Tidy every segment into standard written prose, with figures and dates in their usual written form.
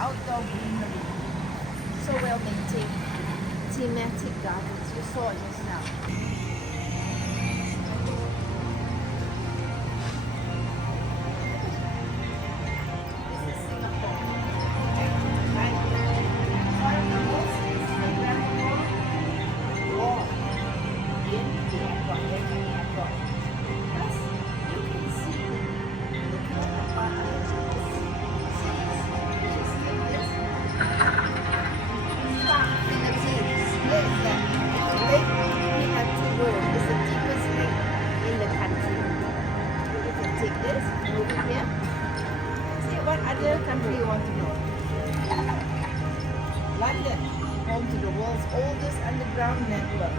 Outdoor greenery, so well maintained. Thematic gardens, you saw it just now. This is Singapore. Right? One of the most Instagrammable walk in the airport, Changi Airport. Plus, you can see the what other country you want to know? London, home to the world's oldest underground network.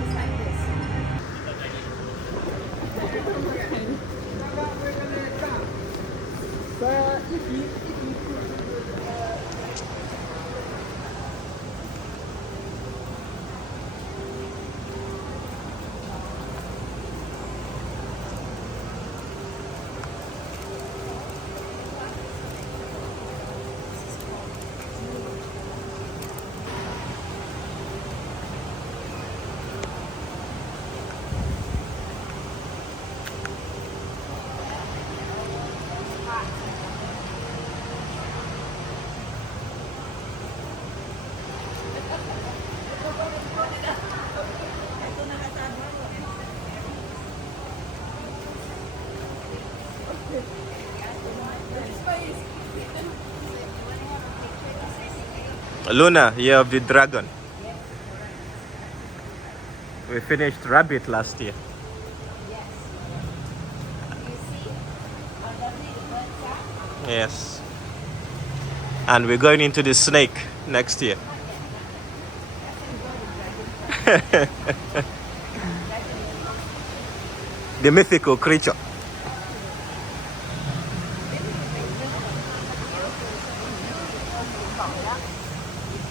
It's like this. Luna, you have the dragon. We finished rabbit last year. Yes. You see how lovely the birds are? Yes. And we're going into the snake next year. The mythical creature.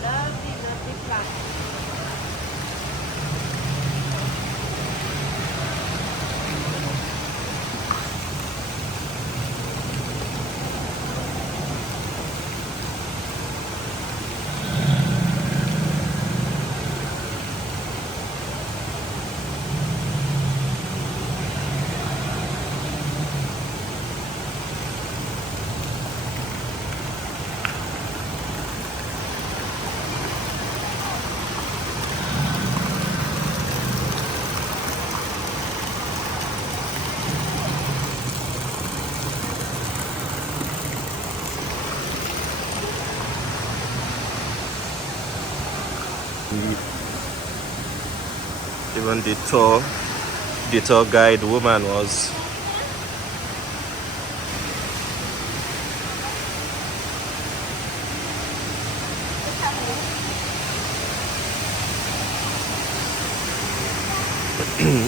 Lovely, lovely plant. Even the tour guide woman was.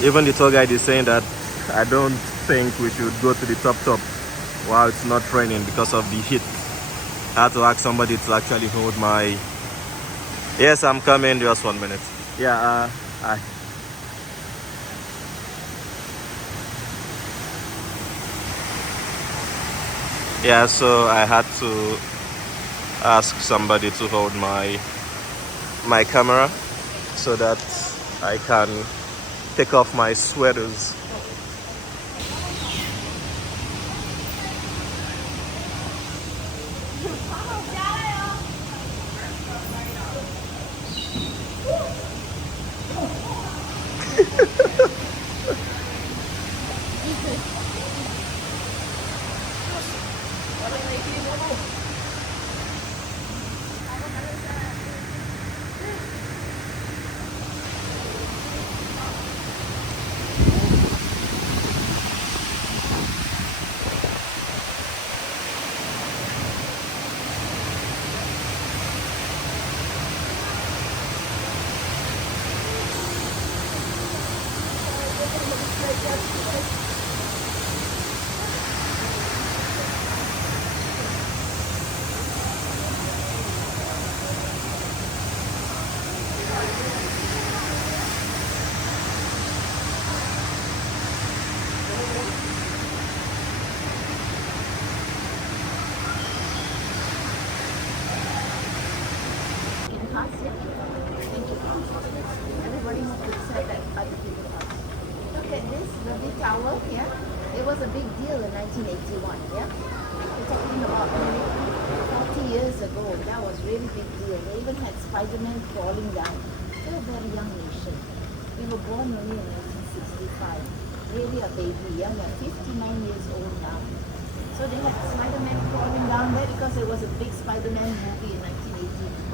Even the tour guide is saying that I don't think we should go to the top while it's not raining because of the heat. I had to ask somebody to actually hold my. Yes, I'm coming. Just 1 minute. Yeah, yeah. So I had to ask somebody to hold my camera so that I can take off my sweaters. Everybody wants to sell that other people's house. Look at this lovely tower here. It was a big deal in 1981, yeah? We're talking about 40 years ago. That was really big deal. They even had Spider-Man crawling down. Still a very young nation. We were born only in 1965. Really a baby, yeah? We're 59 years old now. So they had Spider-Man crawling down there because there was a big Spider-Man movie in 1980.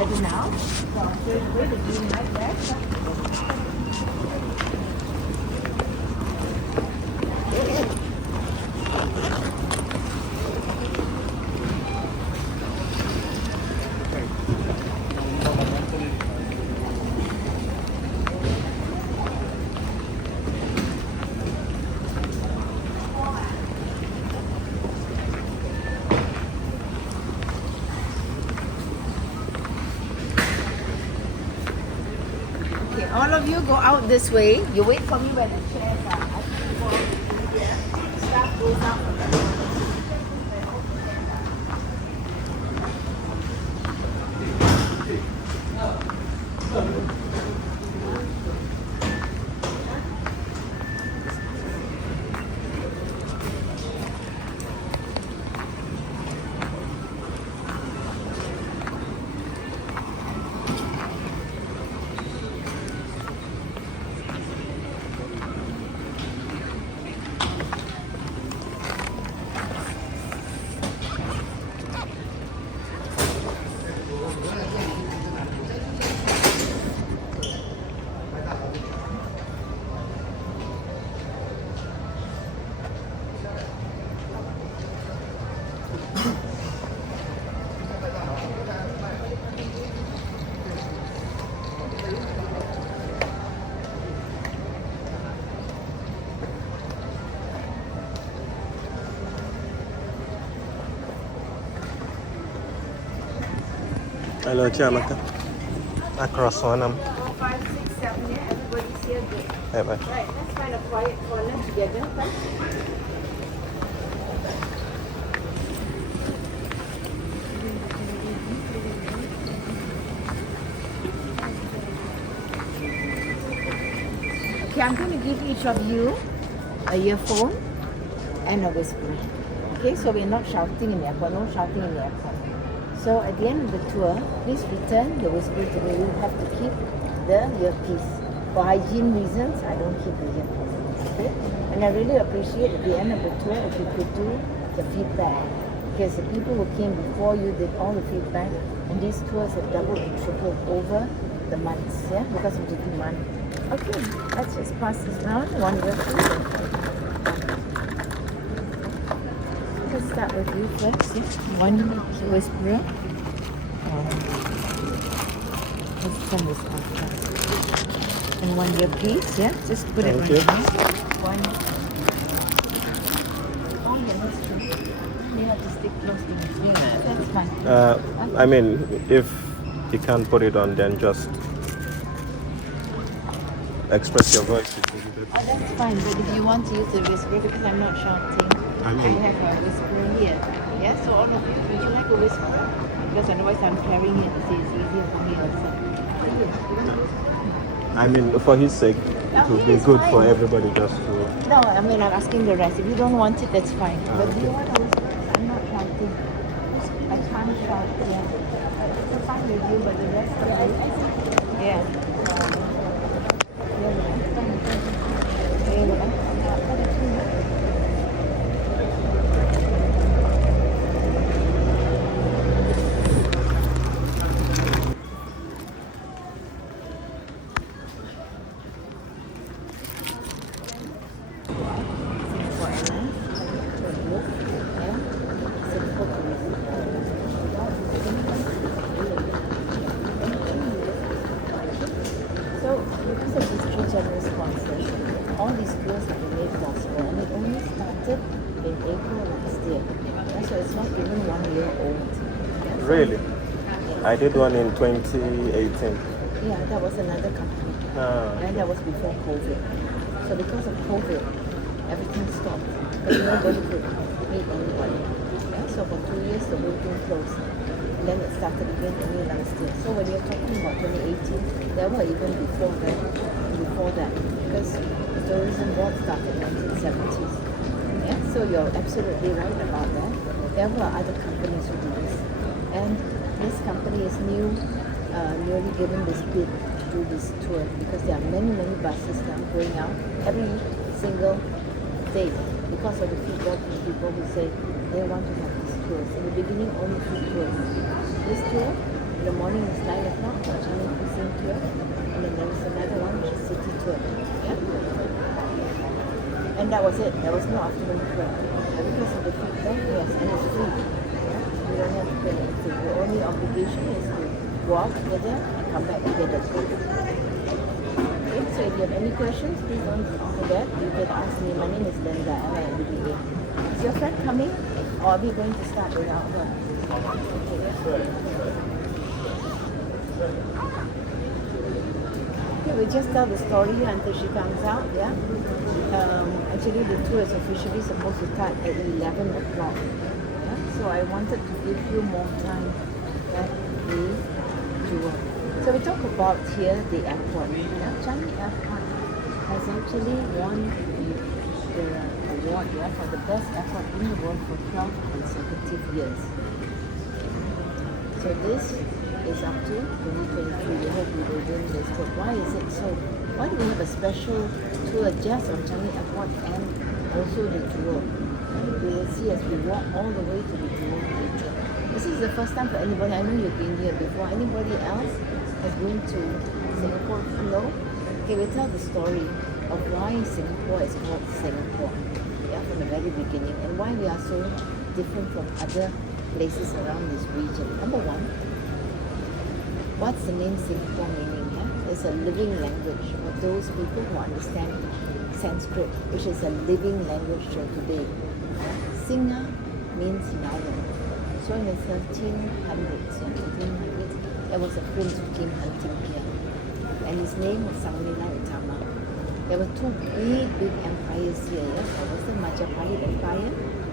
Together now. So I'm going to wait a green light there. Okay, all of you go out this way. You wait for me where the chairs are. I think the staff goes out from the Hello, Chiamaka. Across one. 4, 5, 6, 7, yeah, everybody's here good. Bye bye. Right, let's find a quiet corner together. Right? Okay, I'm going to give each of you a earphone and a whisper. Okay, so we're not shouting in the airport, no shouting in the airport. So at the end of the tour, please return the whisper to me. You have to keep the earpiece. For hygiene reasons, I don't keep the earpiece. Okay? And I really appreciate at the end of the tour if you could do the feedback. Because the people who came before you did all the feedback, and these tours have doubled and tripled over the months, yeah, because of the demand. Okay, let's just pass this down. One earpiece. Let's start with you first. Yes. One whisperer. Let's turn this off first. And one earpiece, yeah? Just put it Thank right you. now. One. Oh, yeah, that's true. You have to stick close to it. Yeah, that's fine. I mean, if you can't put it on, then just express your voice. Oh, that's fine. But if you want to use the whisperer, because I'm not shouting, I I have a whisperer here. Yeah, so all of you, would you like a whisperer? Because otherwise I'm carrying it. You see, it's easier for me also. I mean, for his sake, it would be good for everybody just to. No, I mean, I'm asking the rest. If you don't want it, that's fine. But do you want a whisper? I'm not shouting. I can't shout. Yeah. It's fine with you, but the rest of it. Yeah. So, because of these three generous sponsors, all these tours have been made possible, and it only started in April last year. Yeah, so it's not even 1 year old. Yeah, so Really? I did one in 2018. yeah, that was another company. And that was before COVID. So because of COVID, everything stopped. Because nobody could meet anybody. Yeah, so for 2 years the whole thing closed. And then it started again only last year. So when you're talking about 2018, there were even before that. Because the tourism board started in the 1970s. Yeah, so you're absolutely right about that. There were other companies who did this. And this company is newly given this bid to do this tour because there are many buses now going out every single day because of the feedback from people who say they want to have these tours. In the beginning, only 2 tours. This tour, in the morning is 9 o'clock, the Changi Cuisine tour, and then there was another one which is city tour. Yeah? And that was it. There was no afternoon tour. And because of the feedback, yes, and it's free. Yeah? You don't have to pay anything. The only obligation is to go out together and come back together. Okay, so if you have any questions, please don't forget. You can ask me. My name is Linda, LINDA. Is your friend coming? Or are we going to start without her? Okay, we just tell the story until she comes out, yeah? Actually, the tour is officially supposed to start at 11 o'clock. Yeah? So I wanted to give you more time at the Jewel. So we talk about here the airport. Yeah? Changi Airport has actually won the award for the best airport in the world for 12 consecutive years. So this is up to 2023. We hope we will win this tour. Why is it so? Why do we have a special tour just on Changi Airport and also the Jewel? We will see as we walk all the way to the Jewel later. This is the first time for anybody. I know you've been here before. Anybody else has been to Singapore? No? Okay, we tell the story of why Singapore is called Singapore. Yeah, from the very beginning, and why we are so different from other places around this region. Number one, what's the name Singapore meaning? Yeah? It's a living language for those people who understand Sanskrit, which is a living language till today. Singa means lion. So in the 1300s, there was a prince who came hunting here. And his name was Sangnila Utama. There were two big empires here. Yeah? There was the Majapahit Empire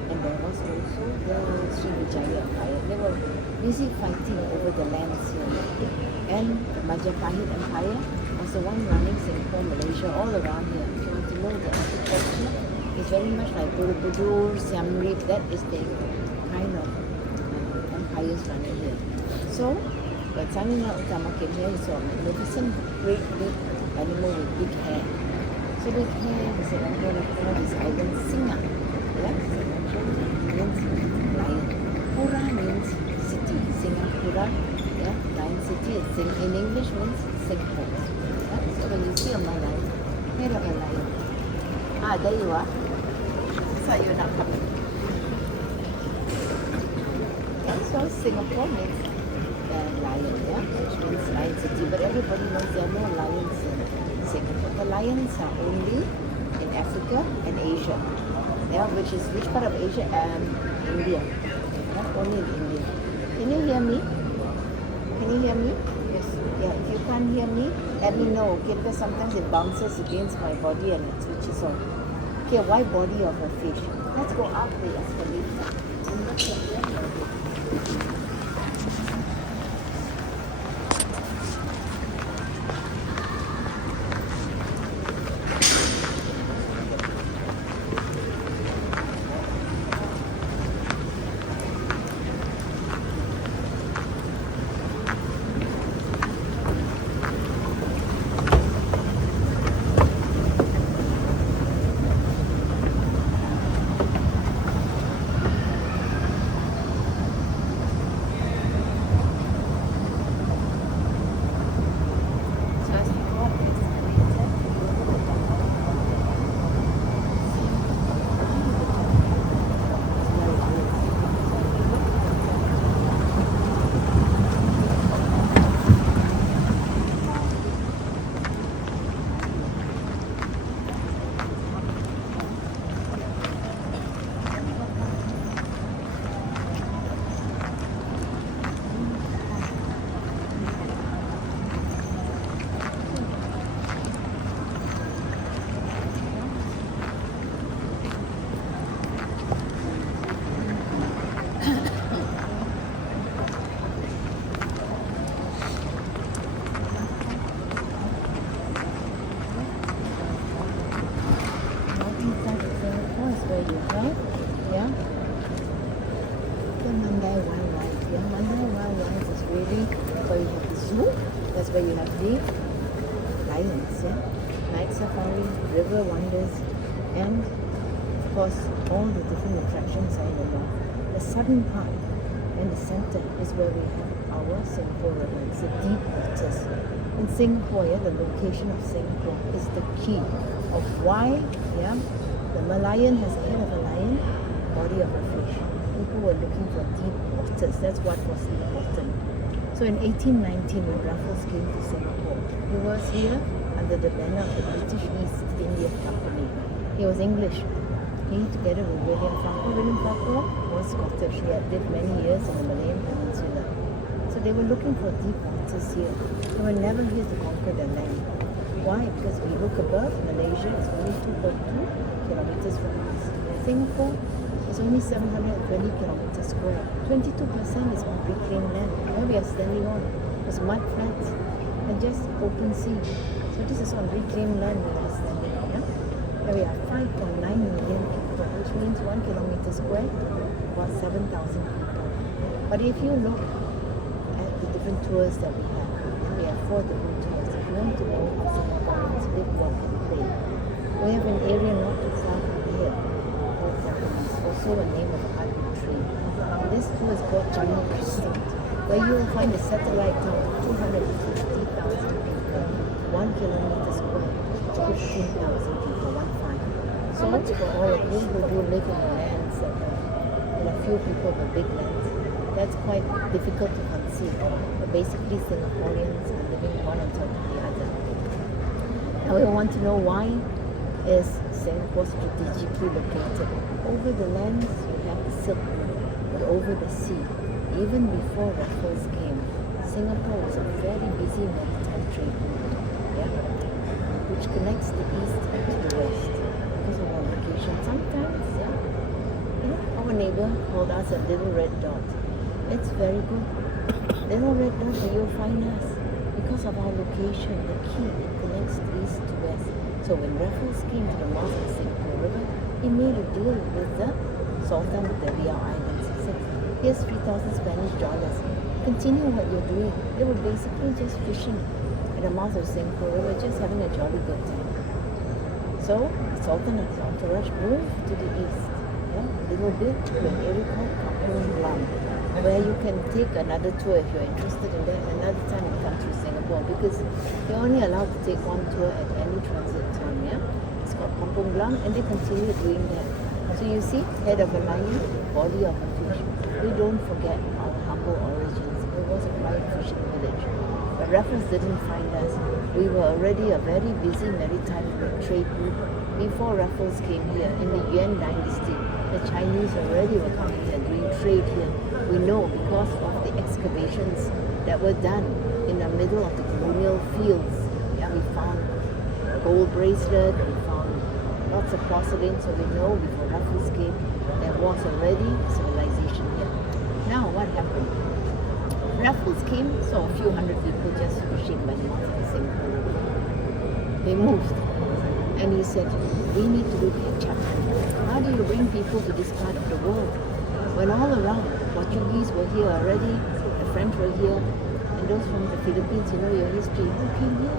and there was also the Srivijaya Empire. They were busy fighting over the lands here. And the Majapahit Empire was the one running Singapore, Malaysia, all around here. If you want to know the architecture, it's very much like Borobudur, Siam Reap. That is the kind of empires running here. So, when Sangnila Utama came here, he saw a magnificent, great big animal with big hair. So big hair, he said, I'm going to call this island Singa. Yeah, means lion. Pura means city. Singapura, yeah, lion city. In English means Singapore. Yeah? So when you see a Malay, head of a lion. Ah, there you are. So you're not coming. Yeah, so Singapore means lion, yeah, which means lion city. But everybody knows there are no lions in Singapore. The lions are only in Africa and Asia. Yeah, which part of Asia? India. Yeah, only in India. Can you hear me? Can you hear me? Yes. Yeah. If you can't hear me, let me know. Okay, because sometimes it bounces against my body and it switches on. Okay, why body of a fish? Let's go up the escalator and look at that. That's where you have the lions, yeah? Night safari, river wonders, and of course all the different attractions are in the north. The southern part and the center is where we have our Singapore River. It's the deep waters. In Singapore, yeah, the location of Singapore is the key of why, yeah, the Malayan has a head of a lion, body of a fish. People were looking for deep waters. That's what was important. So in 1819, when Raffles came to Singapore, he was here under the banner of the British East India Company. He was English. He, together with William Farquhar was Scottish. He had lived many years in the Malayan Peninsula. So they were looking for deep waters here. They were never here to conquer the land. Why? Because we look above, Malaysia is only 2.2 kilometers from us. Singapore is only 720 kilometers square. 22% is on reclaimed land. Where we are standing on is mud flats and just open sea. So this is on reclaimed land we are standing on. Yeah? Where we are 5.9 million people, which means 1 kilometer square, about 7,000 people. But if you look at the different tours that we have 4 different tours. If you want to go to Singapore, it's live, walk and play. We have an area not too far from here called Japanese, also a name of a hardwood tree. And this tour is called Changi Airport, where you will find a satellite town of 250,000 people, 1 kilometer square, 15,000 people, 1.5. So much for all of you who do live in the lands that have a few people with big lands. That's quite difficult to conceive. But basically, Singaporeans are living one on top of the other. Now we want to know why is Singapore strategically located. Over the lands, you have the Silk Road, but over the sea, even before Raffles came, Singapore was a very busy maritime trade route, yeah, which connects the east to the west because of our location. Sometimes, yeah, you know, our neighbor called us a little red dot. It's very good. Little red dot, where you'll find us because of our location, the key. It connects east to west. So when Raffles came to the mouth of the Singapore River, he made a deal with the Sultan of the Riau Islands. He said, here's 3,000 Spanish dollars. Continue what you're doing. They were basically just fishing at the mouth of the Singapore River, just having a jolly good time. So the Sultan and his entourage moved to the east, yeah, a little bit to an area called Kampung Glam, where you can take another tour if you're interested in that another time you come through Singapore, because you're only allowed to take one tour at any transit time, yeah? It's called Kampung Glam, and they continue doing that. So you see, head of a lion, body of a fish. We don't forget our humble origins. It was a quiet fishing village. But Raffles didn't find us. We were already a very busy maritime trade route before Raffles came here in the Yuan dynasty. The Chinese already were coming here doing trade here. We know because of the excavations that were done in the middle of the colonial fields. Yeah, we found gold bracelet, we found lots of porcelain, so we know before Raffles came there was already civilization here. Now what happened? Raffles came, saw a few hundred people just fishing by the mouth of the Singapore River. They moved. And he said, we need to do catch-up. How do you bring people to this part of the world? When all around, Portuguese were here already, the French were here, and those from the Philippines, you know your history, who came here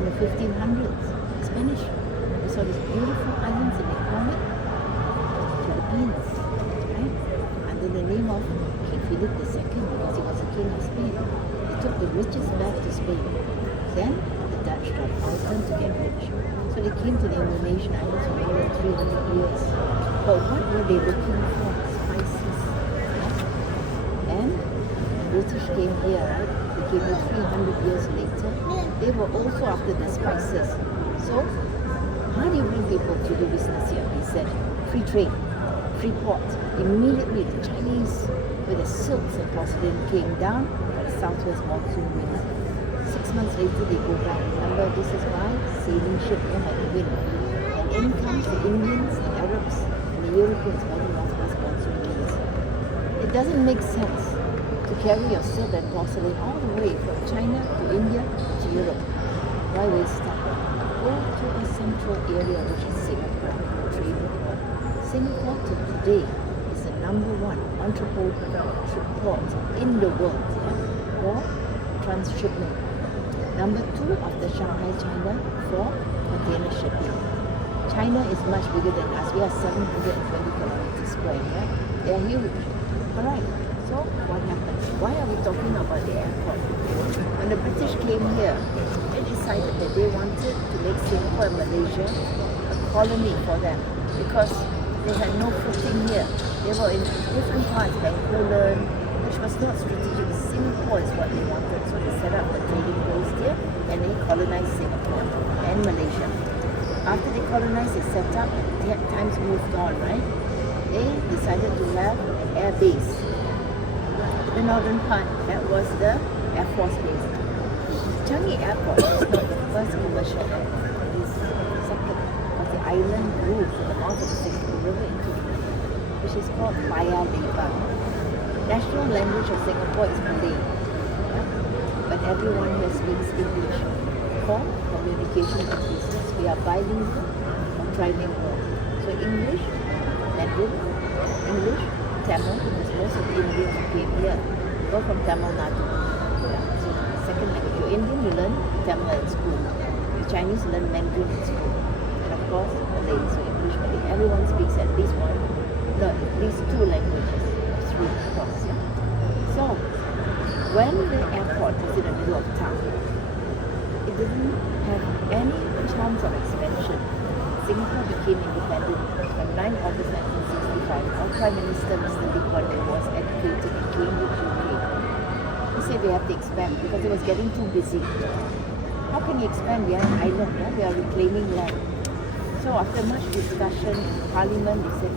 in the 1500s? Spanish. We saw these beautiful islands and they call it Philippines, right? Under the name of King Philip II, because he was a king of Spain. They took the riches back to Spain. Then the Dutch tried often to get rich. So they came to the Indonesian islands for more than 300 years. But what were they looking for? Spices. Yeah? And the British came here, right? They came here 300 years later. They were also after the spices. So, how do you bring people to do business here? They said, free trade, free port. Immediately the Chinese with the silks and porcelain came down by the southwest monsoon wind. 6 months later they go back. Remember, this is why sailing ship had the wind. And in comes the Indians, the Arabs, and the Europeans by the northwest monsoon winds. It doesn't make sense to carry your silk and porcelain all the way from China to India to Europe. Why waste time? Go to a central area which is Singapore, trade port. Singapore to today is the #1 entrepot port in the world, yeah, for transshipment. #2 after Shanghai, China for container shipping. China is much bigger than us. We are 720 kilometers square, right? They are huge. Alright, so what happened? Why are we talking about the airport? When the British came here, they decided that they wanted to make Singapore and Malaysia a colony for them because they had no footing here. They were in different parts, Bencoolen, which was not strategic. Singapore is what they wanted, so they set up a trading post here and they colonized Singapore and Malaysia. After they colonized, they set up, times moved on, right? They decided to have an air base. The northern part, that was the Air Force base. Changi Airport is not the first commercial airport. It is second, because the island grew from the mouth of the Singapore River into the river, which is called Paya Lebar. National language of Singapore is Malay, yeah? But everyone here speaks English. For communication and business, we are bilingual or trilingual. So English, Mandarin, English, Tamil, because most of the Indians who came here go from Tamil Nadu. Yeah? So the second language. You're Indian, you learn Tamil at school. The Chinese learn Mandarin at school. And of course, Malay, so English, Malay. Everyone speaks at least one, no, at least two languages. Three, of course, yeah? So, when the airport was in the middle of town, it didn't have any chance of expansion. Singapore became independent on 9 August 1965. Our Prime Minister, Mr. Lee Kuan Yew, was educated in Cambridge, UK. He said we have to expand because it was getting too busy. How can you expand? We are an island, yeah? We are reclaiming land. So after much discussion, Parliament, they said,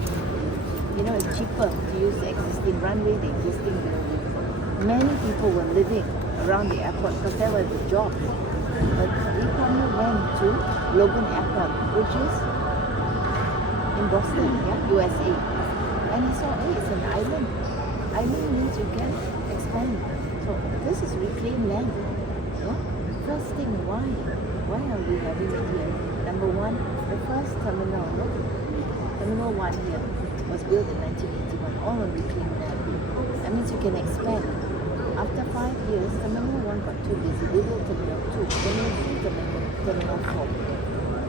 you know, it's cheaper to use the existing runway, the existing building. Many people were living around the airport because that was the job. But we probably went to Logan Airport, which is in Boston, yeah, USA. And he saw, hey, it's an island. Island means you can expand. So this is reclaimed land. Yeah? First thing, why? Why are we having it here? Number one, the first terminal, look, Terminal 1 here was built in 1981, all on reclaimed land. That means you can expand. After 5 years, Terminal 1 got too busy. They built Terminal 2, Terminal 3, Terminal 4.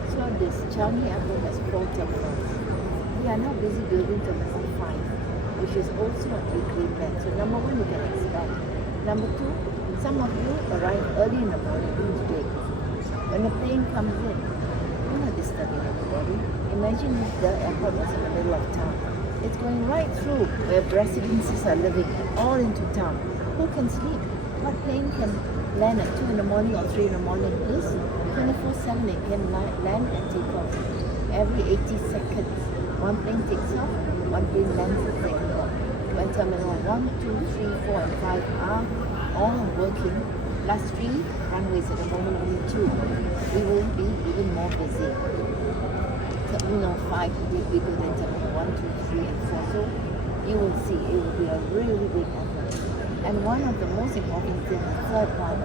So this Changi Airport has 4 terminals. We are now busy building Terminal 5, which is also on reclaimed land. So number one, you can expand. Number two, some of you arrive early in the morning today. When the plane comes in, you're not disturbing everybody. Imagine if the airport was in the middle of town. It's going right through where residences are living, all into town. Who can sleep? What plane can land at 2 in the morning or 3 in the morning? This 24/7 it can land and take off. Every 80 seconds, one plane takes off, one plane lands and takes off. When Terminal 1, 2, 3, 4, and 5 are all working, last 3 runways at the moment, only 2. We will be even more busy. Terminal 5 will be bigger than Terminal 1, 2, 3, and 4. So you will see it will be a really big effort. And one of the most important things, the third one,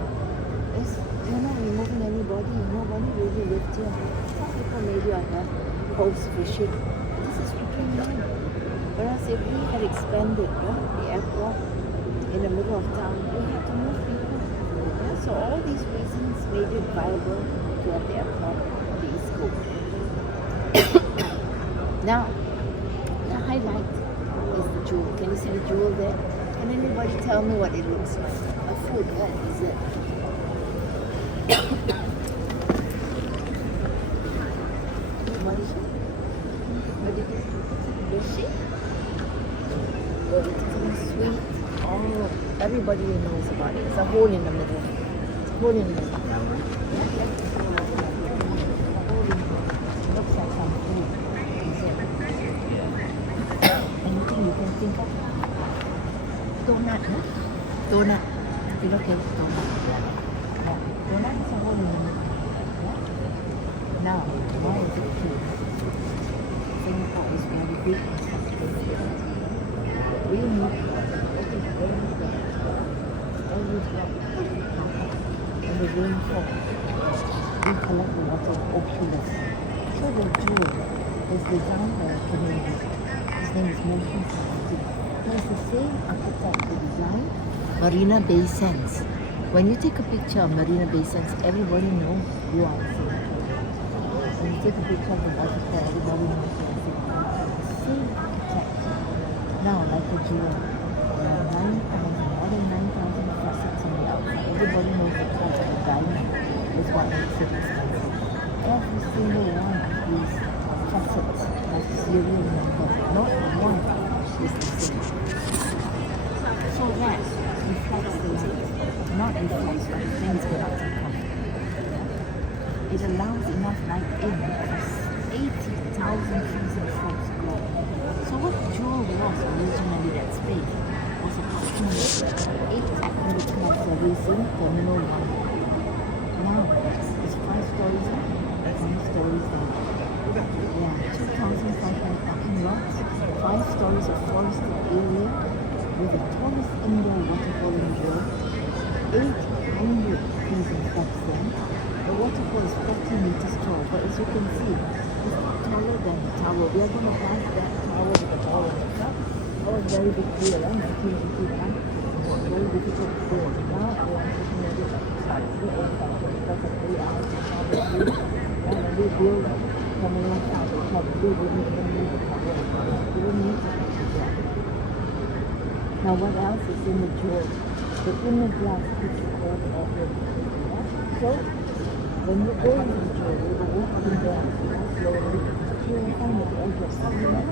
is you're not removing anybody. Nobody really lived here. Some people maybe are there post fishing. This is reclaimed land. Whereas if we had expanded the airport in the middle of town, we had to move people. Yeah, so all these reasons made it viable to have the airport on the East Coast. Now, the highlight is the Jewel. Can you see the Jewel there? Can anybody tell me what it looks like? A food, what is it? What is it? What is it? Fishy? It's sweet. Oh, everybody knows about it. It's a hole in the middle. It's a hole in the middle. Looks like some food. Is it? Anything you can think of? Donut, huh? Donut. You look at donut. Yeah. Donut is a hole in the middle. Yeah. Now, why is it cute? Singapore is very big and sustainable. We need when the rain falls, we collect the water Oculus. So the Jewel is designed by a Canadian. His name is Motion Scientific. He is the same architect who designed Marina Bay Sands. When you take a picture of Marina Bay Sands, everybody knows you are in Singapore. When you take a picture of the waterfall, everybody knows you are in Singapore. Same architect. Now, like a Jewel, there are 9,000, more than 9,000 facets on the outside. Everybody knows the touch of the diamond is what makes it expensive. Every single one of these facets has a serial number. Not one is the same. So that reflects the light. Not reflects, but things get out of control. It allows enough light in for 80,000 trees and shrubs grow. So what Jewel was originally, that space, was approximately 8 technical clubs servicing Terminal 1. Now it's 5 stories up, 5 stories down. There are 2,500 parking lots, 5 stories of forested area with the tallest indoor waterfall in the world, 800 trees and shrubs there. The waterfall is 40 meters tall, but as you can see, it's taller than the tower. We are going to pass that tower with the ball on the top. That was very big deal, 1981. It was very difficult to build. Now I want to make it slightly old-fashioned because of AI technology. And when we build Terminal 5, we probably wouldn't even need the tower. We wouldn't need to have the glass. Now what else is in the Jewel? The inner glass keeps the cold off it. So when you go into the Jewel, you will walk in there slowly. You will find that the edge of something like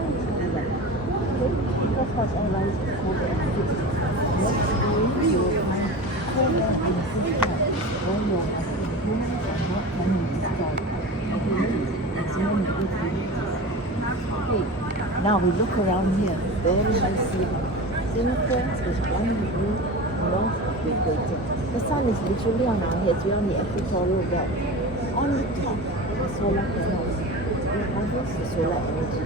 that. Because what's alright is cold air exists. Next to you will find cold air in the system when you are as humans are not coming to start. Maximum degree. Okay, now we look around here. Very high ceiling. Singapore is 1 degree north of the equator. The sun is literally on our heads. We're on the equatorial belt. On the top, the solar panels. It covers the solar energy.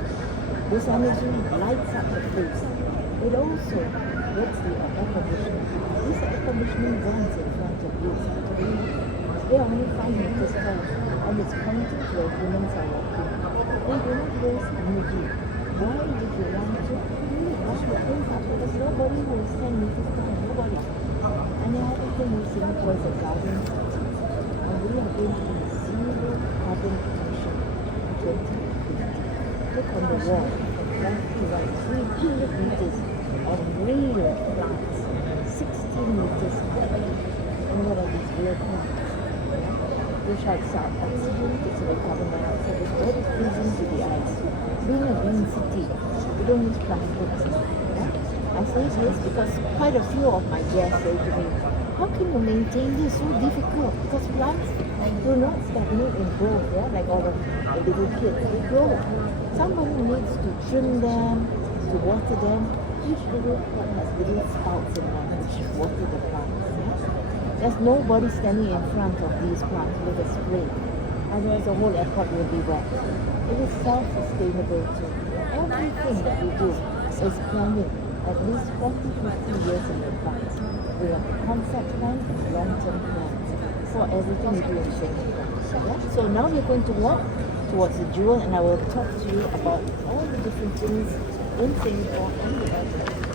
This energy lights up the place. It also gets the air conditioning. This air conditioning runs in front of you. They are only 5 meters tall and it's pointing to where humans are walking. They do not waste energy. Why would you want to wash the things up? Because nobody who is 10 meters tall, nobody. And the other thing is Singapore is a garden city. And we are going to be zero carbon emission in 2050. Look on the wall, left to right, 300 meters of real plants, 16 meters high. And what are these real plants? Which absorb oxygen, takes away carbon dioxide, is very pleasing to the eyes. Being a green city, we don't use plastics. Yeah? I say this because quite a few of my guests say to me, how can you maintain this so difficult? Because plants do not stagnate in growth, yeah? Like all the little kids, they grow. Somebody needs to trim them, to water them. Each little plant has little spouts in them which water the plants. Yeah? There's nobody standing in front of these plants with a spray. Otherwise the whole airport will be wet. It is self-sustainable too. Everything that we do is planning at least 40-50 years in advance. We have a concept plan and long-term plans for everything we do in Singapore. Yeah? So now we're going to walk towards the Jewel and I will talk to you about all the different things in Singapore and the airport.